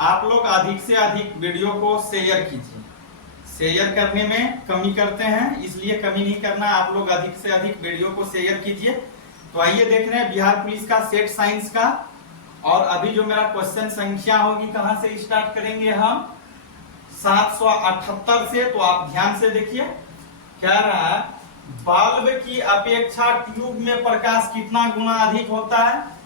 आप लोग अधिक से अधिक वीडियो को शेयर कीजिए। शेयर करने में कमी करते हैं, इसलिए कमी नहीं करना, आप लोग अधिक से अधिक वीडियो को शेयर कीजिए। तो आइए देख रहे हैं बिहार पुलिस का सेट साइंस का। और अभी जो मेरा क्वेश्चन संख्या होगी, कहां से स्टार्ट करेंगे हम, 778 से। तो आप ध्यान से देखिए, क्या रहा है, बल्ब की अपेक्षा ट्यूब में प्रकाश कितना गुना अधिक होता है।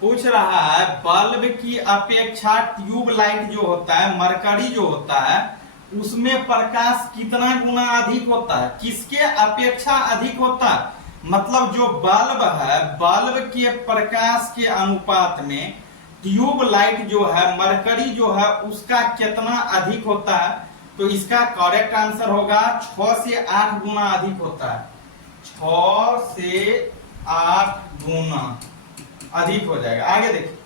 पूछ रहा है बल्ब की अपेक्षा ट्यूब लाइट जो होता है, मरकरी जो होता है, उसमें प्रकाश कितना गुना अधिक होता है, किसके अपेक्षा अधिक होता है। मतलब जो बल्ब है, बल्ब के प्रकाश के अनुपात में ट्यूब लाइट जो है, मरकरी जो है, उसका कितना अधिक होता है। तो इसका करेक्ट आंसर होगा 6 से 8 गुना अधिक होता है। 6 से 8 गुना अधिक हो जाएगा। आगे देखिए,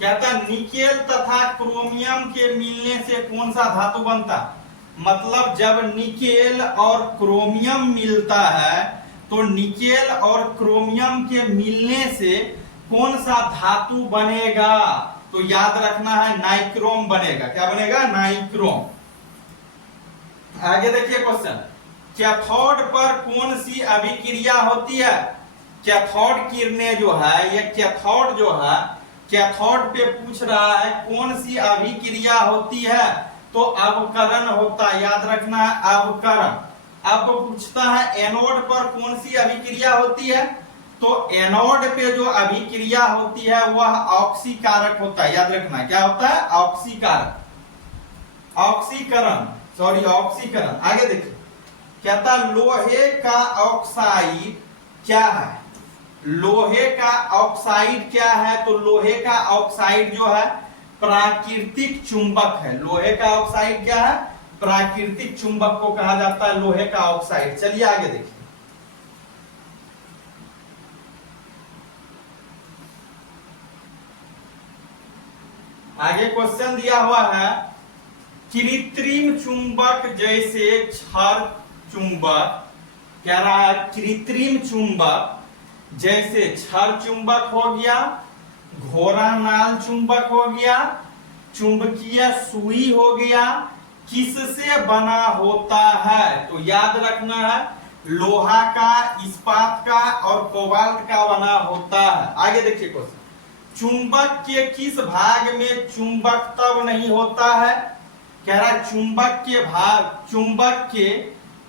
कहता है निकेल तथा क्रोमियम के मिलने से कौन सा धातु बनता। मतलब जब निकेल और क्रोमियम मिलता है, तो निकेल और क्रोमियम के मिलने से कौन सा धातु बनेगा। तो याद रखना है नाइक्रोम बनेगा। क्या बनेगा, नाइक्रोम। आगे देखिए क्वेश्चन, कैथोड पर कौन सी अभिक्रिया होती है। कैथोड किरणें जो है, ये कैथोड जो है, कैथोड पे पूछ रहा है कौन सी अभिक्रिया होती है। तो अवकरण होता है, याद रखना है अवकरण। अब पूछता है एनोड पर कौन सी अभिक्रिया होती है। तो एनोड पे जो अभिक्रिया होती है वह ऑक्सीकारक होता है। याद रखना क्या होता है, ऑक्सीकारक, ऑक्सीकरण, सॉरी ऑक्सीकरण। आगे देखिए, कहता लोहे का ऑक्साइड क्या है। लोहे का ऑक्साइड क्या है। तो लोहे का ऑक्साइड जो है प्राकृतिक चुंबक है। लोहे का ऑक्साइड क्या है, प्राकृतिक चुंबक को कहा जाता है लोहे का ऑक्साइड। चलिए आगे देखिए, आगे क्वेश्चन दिया हुआ है, कृत्रिम चुंबक जैसे क्षार चुंबक, कह रहा है कृत्रिम चुंबक जैसे क्षार चुंबक हो गया, घोड़ानाल चुंबक हो गया, चुंबकीय सुई हो गया, किससे बना होता है। तो याद रखना है लोहा का, इस्पात का और कोबाल्ट का बना होता है। आगे देखिए क्वेश्चन, चुंबक के किस भाग में चुंबक तब नहीं होता है। कह रहा चुंबक के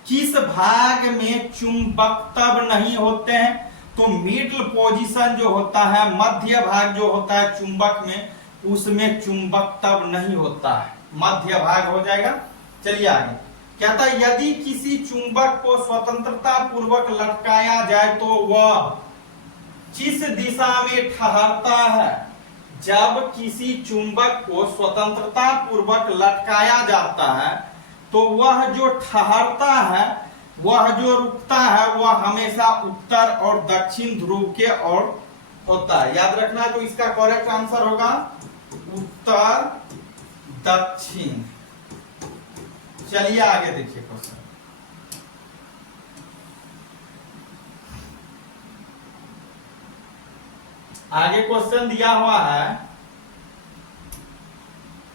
किस भाग में चुंबक तब नहीं होते हैं। तो मिडल पोजीशन जो होता है, मध्य भाग जो होता है चुंबक में, उसमें चुंबक तब नहीं होता है, मध्य भाग हो जाएगा। चलिए आगे, कहता है यदि किसी चुंबक को स्वतंत्रता पूर्वक लटकाया जाए तो वह किस दिशा में ठहरता है। जब किसी चुंबक को स्वतंत्रता पूर्वक लटकाया जाता है, तो वह जो ठहरता है, वह जो रुकता है, वह हमेशा उत्तर और दक्षिण ध्रुव के ओर होता है। याद रखना है। तो इसका करेक्ट आंसर होगा उत्तर दक्षिण। चलिए आगे देखिए क्वेश्चन, आगे क्वेश्चन दिया हुआ है,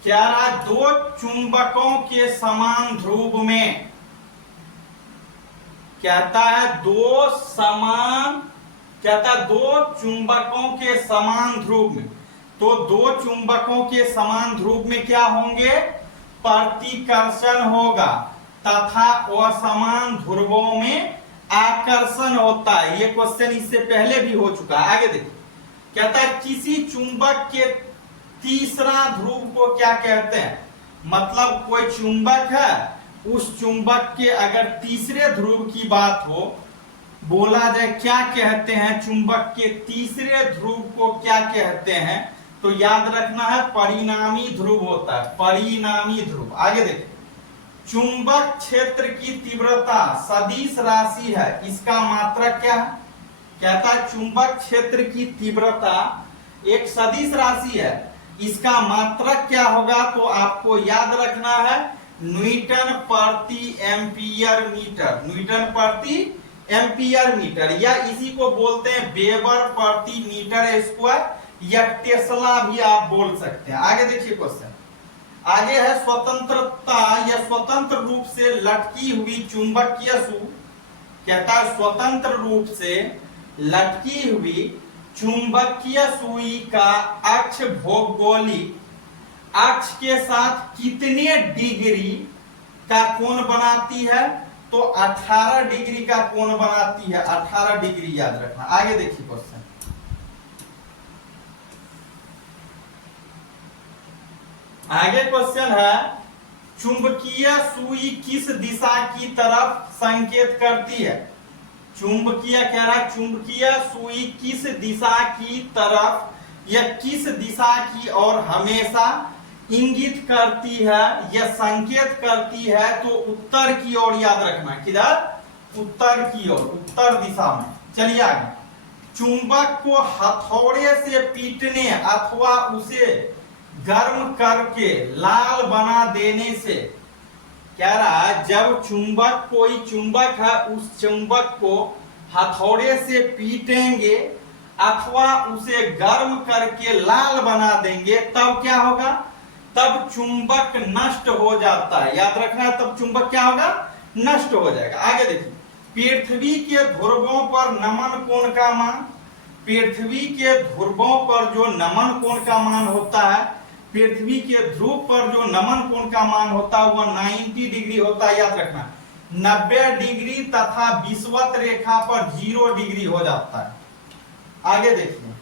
क्या रहा, दो चुंबकों के समान ध्रुव में, कहता है दो चुंबकों के समान ध्रुव में। तो दो चुंबकों के समान ध्रुव में क्या होंगे, प्रतिकर्षण होगा तथा असमान ध्रुवों में आकर्षण होता है। ये क्वेश्चन इससे पहले भी हो चुका है। आगे देखिए, कहता है किसी चुंबक के तीसरा ध्रुव को क्या कहते हैं। मतलब कोई चुंबक है, उस चुंबक के अगर तीसरे ध्रुव की बात हो, बोला जाए क्या कहते हैं, चुंबक के तीसरे ध्रुव को क्या कहते हैं। तो याद रखना है परिणामी ध्रुव होता है, परिणामी ध्रुव। आगे देखिए, चुंबक क्षेत्र की तीव्रता सदिश राशि है, इसका मात्रक क्या है। कहता है चुंबक क्षेत्र की तीव्रता एक सदिश राशि है, इसका मात्रक क्या होगा। तो आपको याद रखना है न्यूटन प्रति एम्पियर मीटर, न्यूटन प्रति एम्पियर मीटर, या इसी को बोलते हैं वेबर प्रति मीटर स्क्वायर, या टेस्ला भी आप बोल सकते हैं। आगे देखिए क्वेश्चन, आगे है स्वतंत्रता या स्वतंत्र रूप से लटकी हुई चुंबकीय सुई। कहता है स्वतंत्र रूप से लटकी हुई चुंबकीय सुई का अक्ष भौगोलिक अक्ष के साथ कितने डिग्री का कोण बनाती है? तो 18 डिग्री का कोण बनाती है। 18 डिग्री याद रखना। आगे देखिए क्वेश्चन। आगे क्वेश्चन है चुंबकीय सुई किस दिशा की तरफ संकेत करती है? चुंबकीय कह रहा है चुंबकीय सुई किस दिशा की तरफ या किस दिशा की ओर हमेशा इंगित करती है या संकेत करती है? तो उत्तर की ओर याद रखना। किधर? उत्तर की ओर, उत्तर दिशा में। चलिए आगे। चुंबक को हथौड़े से पीटने अथवा उसे गर्म करके लाल बना देने से, कह रहा है जब चुंबक, कोई चुंबक है, उस चुंबक को हथौड़े से पीटेंगे अथवा उसे गर्म करके लाल बना देंगे, तब क्या होगा? तब चुंबक नष्ट हो जाता है। याद रखना है, तब चुंबक क्या होगा? नष्ट हो जाएगा। आगे देखिए। पृथ्वी के ध्रुवों पर नमन कोण का मान, पृथ्वी के ध्रुवों पर जो नमन कोण का मान होता है, पृथ्वी के ध्रुव पर जो नमन कोण का मान होता है वह 90 डिग्री होता है। याद रखना 90 डिग्री तथा विषुवत रेखा पर 0 डिग्री हो जाता है। आगे देखिए।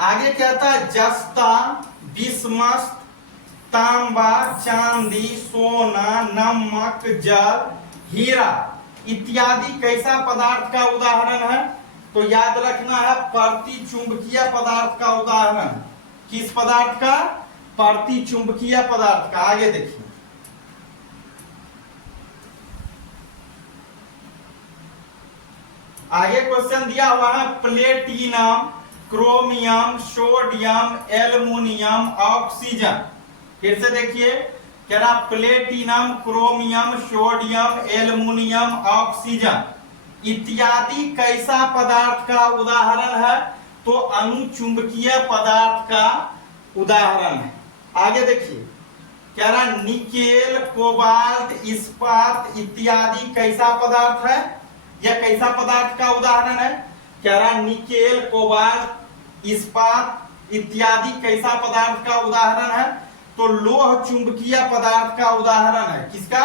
आगे कहता है जस्ता, बिस्मस्त, तांबा, चांदी, सोना, नमक, जल, हीरा इत्यादि कैसा पदार्थ का उदाहरण है? तो याद रखना है प्रतिचुंबकीय पदार्थ का उदाहरण। किस पदार्थ का? प्रतिचुंबकीय पदार्थ का। आगे देखिए। आगे क्वेश्चन दिया हुआ है platinum, chromium, sodium, aluminium, oxygen. फिर से देखिए, कह रहा platinum, chromium, sodium, aluminium, oxygen इत्यादि कैसा पदार्थ का उदाहरण है? तो अनुचुंबकीय पदार्थ का उदाहरण है। आगे देखिए, कह रहा निकेल, कोबाल्ट, इस्पात इत्यादि कैसा पदार्थ है या कैसा पदार्थ का उदाहरण है? कह रहा निकेल, कोबाल्ट, इस्पात इत्यादि कैसा पदार्थ का उदाहरण है? तो लोह चुंबकीय पदार्थ का उदाहरण है। किसका?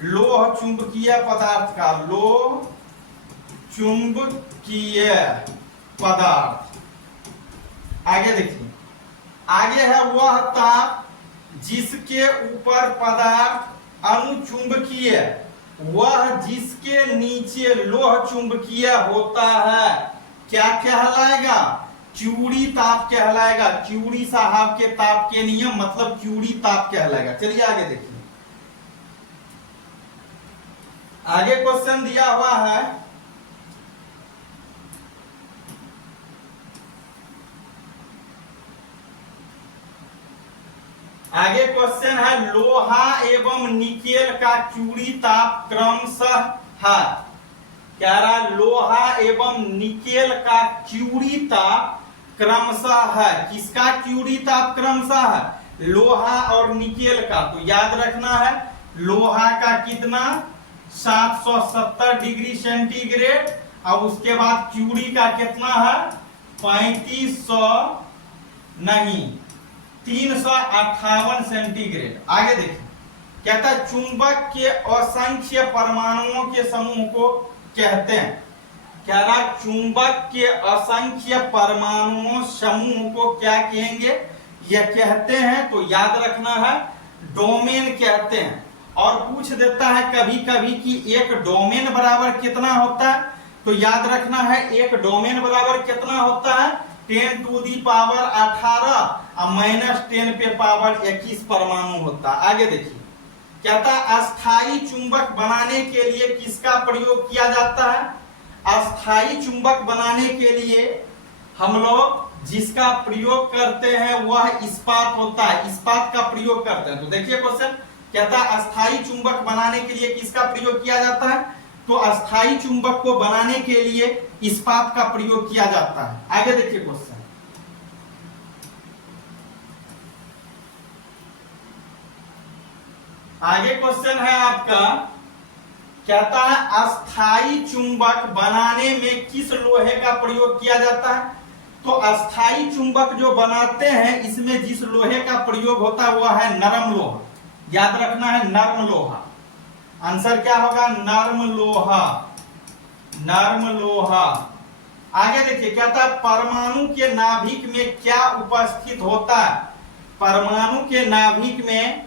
लोह चुंबकीय पदार्थ का। लोह चुंबकीय पदार्थ। आगे देखिए। आगे है वह ताप जिसके ऊपर पदार्थ अनुचुंबकीय, वह जिसके नीचे लोह चुंबकीय होता है, क्या कहलाएगा? क्यूरी ताप कहलाएगा। क्यूरी साहब के ताप के नियम मतलब क्यूरी ताप कहलाएगा। चलिए आगे देखिए। आगे क्वेश्चन दिया हुआ है आगे क्वेश्चन है लोहा एवं निकेल का क्यूरी ताप क्रमशः है। कह रहा लोहा एवं निकेल का क्यूरी ताप क्रमशः है। किसका क्यूरी ताप क्रमशः है? लोहा और निकेल का। तो याद रखना है लोहा का कितना? 770 डिग्री सेंटीग्रेड। अब उसके बाद क्यूरी का कितना है? 3500 नहीं 358 सेंटीग्रेड। आगे देखिए। कहता है चुंबक के असंख्य परमाणुओं के समूह को कहते हैं। कह रहा चुंबक के असंख्य परमाणुओं समूह को क्या कहेंगे? यह कहते हैं, तो याद रखना है डोमेन कहते हैं। और पूछ देता है कभी कभी कि एक डोमेन बराबर कितना होता है? तो याद रखना है एक डोमेन बराबर कितना होता है? 10 टू दी पावर 18 और -10 पे पावर 21 परमाणु होता है। आगे देखिए। कहता अस्थाई चुंबक बनाने के लिए किसका प्रयोग किया जाता है? अस्थाई चुंबक बनाने के लिए हम लोग जिसका प्रयोग करते हैं वह इस्पात होता है। इस्पात का प्रयोग करते हैं। तो देखिए क्वेश्चन कहता है अस्थाई चुंबक बनाने के लिए किसका प्रयोग किया जाता है? तो अस्थाई चुंबक को बनाने के लिए इस्पात का प्रयोग किया जाता है। आगे देखिए क्वेश्चन। आगे क्वेश्चन है आपका, कहता है अस्थाई चुंबक बनाने में किस लोहे का प्रयोग किया जाता है। तो अस्थाई चुंबक जो बनाते हैं इसमें जिस लोहे का प्रयोग होता है वह है नरम लोहा। याद रखना है नरम लोहा। आंसर क्या होगा, नरम लोहा, नरम लोहा। आगे देखिए, कहता है परमाणु के नाभिक में क्या उपस्थित होता है। परमाणु के नाभिक में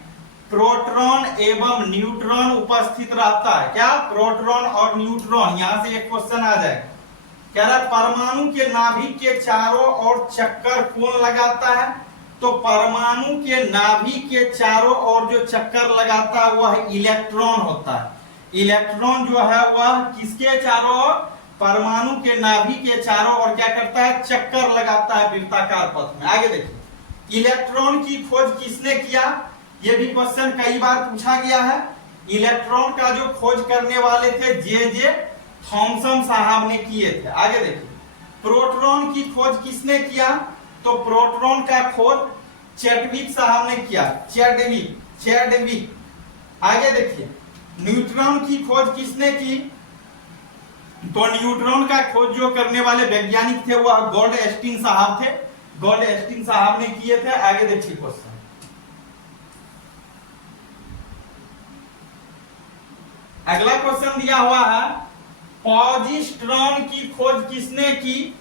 प्रोटॉन एवं न्यूट्रॉन उपस्थित रहता है। क्या, प्रोटॉन और न्यूट्रॉन। यहां से एक क्वेश्चन आ जाएगा, कह रहा है परमाणु के नाभिक के चारों ओर चक्कर कौन लगाता है। तो परमाणु के नाभिक के चारों ओर जो चक्कर लगाता है वह इलेक्ट्रॉन होता है। इलेक्ट्रॉन जो है वह किसके चारों ओर, परमाणु के नाभिक के चारों ओर क्या करता है, चक्कर लगाता है वृत्ताकार पथ में। आगे देखिए, इलेक्ट्रॉन की खोज किसने किया। यह भी क्वेश्चन कई बार पूछा गया है। इलेक्ट्रॉन का जो खोज करने वाले थे जे थॉमसन साहब ने किए थे। आगे देखिए, प्रोटॉन की खोज किसने किया। तो प्रोटॉन का खोज चैडविक साहब ने किया, चैडविक। आगे देखिए, न्यूट्रॉन की खोज किसने की। तो न्यूट्रॉन का खोज जो करने वाले वैज्ञानिक थे वह गोल्डस्टीन साहब थे, गोल्डस्टीन साहब ने किए थे। आगे देखिए क्वेश्चन, अगला क्वेश्चन दिया हुआ है, पॉजिट्रॉन की खोज किसने की।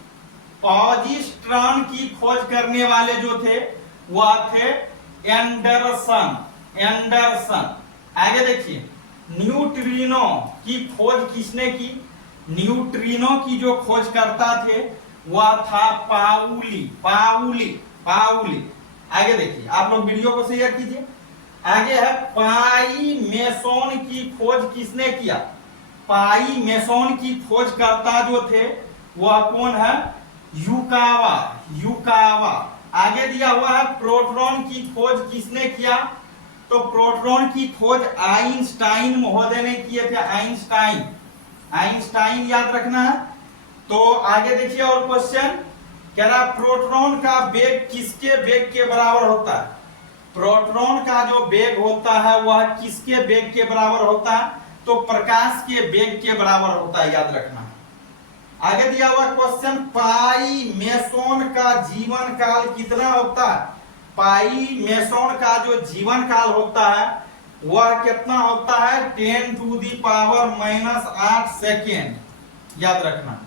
पॉजिट्रॉन की खोज करने वाले जो थे वह थे एंडरसन। आगे देखिए, न्यूट्रिनो की खोज किसने की। न्यूट्रिनो की जो खोज करता थे वह था पाउली। आगे देखिए, आप लोग वीडियो को शेयर कीजिए। आगे है पाई मेसोन की खोज किसने किया। पाई मेसोन की खोज करता जो थे वह कौन है, युकावा। आगे दिया हुआ है प्रोटॉन की खोज किसने किया। तो प्रोटॉन की खोज आइंस्टाइन महोदय ने किए थे, आइंस्टाइन याद रखना है। तो आगे देखिए और क्वेश्चन कह रहा प्रोटॉन का वेग किसके वेग के बराबर होता है। प्रोटॉन का जो वेग होता है वह किसके वेग के बराबर होता है। तो प्रकाश के वेग के बराबर होता है, याद रखना है। आगे दिया हुआ क्वेश्चन, पाई मेसोन का जीवन काल कितना होता है। पाई मेसोन का जो जीवन काल होता है वह कितना होता है, 10⁻⁻8 सेकेंड, याद रखना।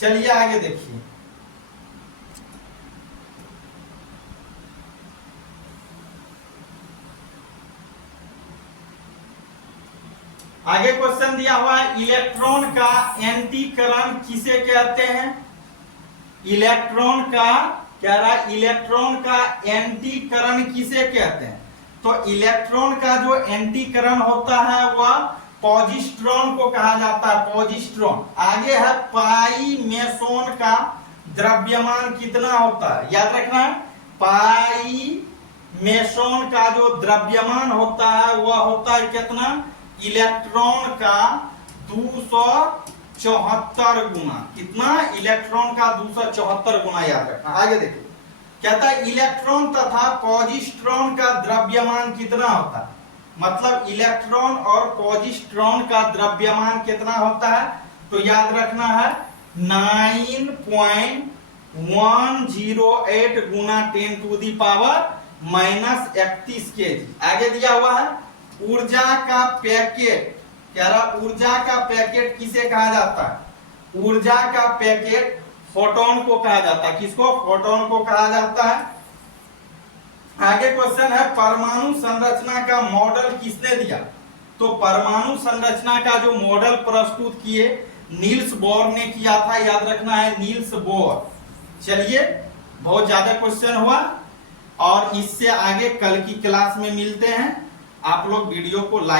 चलिए आगे देखिए, आगे क्वेश्चन दिया हुआ है, इलेक्ट्रॉन का एंटीकरण किसे कहते हैं। इलेक्ट्रॉन का क्या रहा, इलेक्ट्रॉन का एंटीकरण किसे कहते हैं। तो इलेक्ट्रॉन का जो एंटीकरण होता है वह पॉजिट्रॉन को कहा जाता है, पॉजिट्रॉन। आगे है पाई मेसोन का द्रव्यमान कितना होता है, याद रखना है। पाई मेसोन का जो द्रव्यमान होता है वह होता है कितना, इलेक्ट्रॉन का 274 गुना। कितना, इलेक्ट्रॉन का 274 गुना, याद रखना। आगे देखिए, कहता है इलेक्ट्रॉन तथा पॉजिट्रॉन का द्रव्यमान कितना होता है। मतलब इलेक्ट्रॉन और पॉजिट्रॉन का द्रव्यमान कितना होता है। तो याद रखना है 9.108 गुना 10⁻⁻31 केजी। आगे दिया हुआ है ऊर्जा का पैकेट, कह रहा ऊर्जा का पैकेट किसे कहा जाता है। ऊर्जा का पैकेट फोटोन को कहा जाता है। किसको, फोटोन को कहा जाता है। आगे क्वेश्चन है, परमाणु संरचना का मॉडल किसने दिया। तो परमाणु संरचना का जो मॉडल प्रस्तुत किए नील्स बोर ने किया था, याद रखना है, नील्स बोर। चलिए, बहुत ज्यादा क्वेश्चन हुआ और इससे आगे कल की क्लास में मिलते हैं। आप लोग वीडियो को लाइक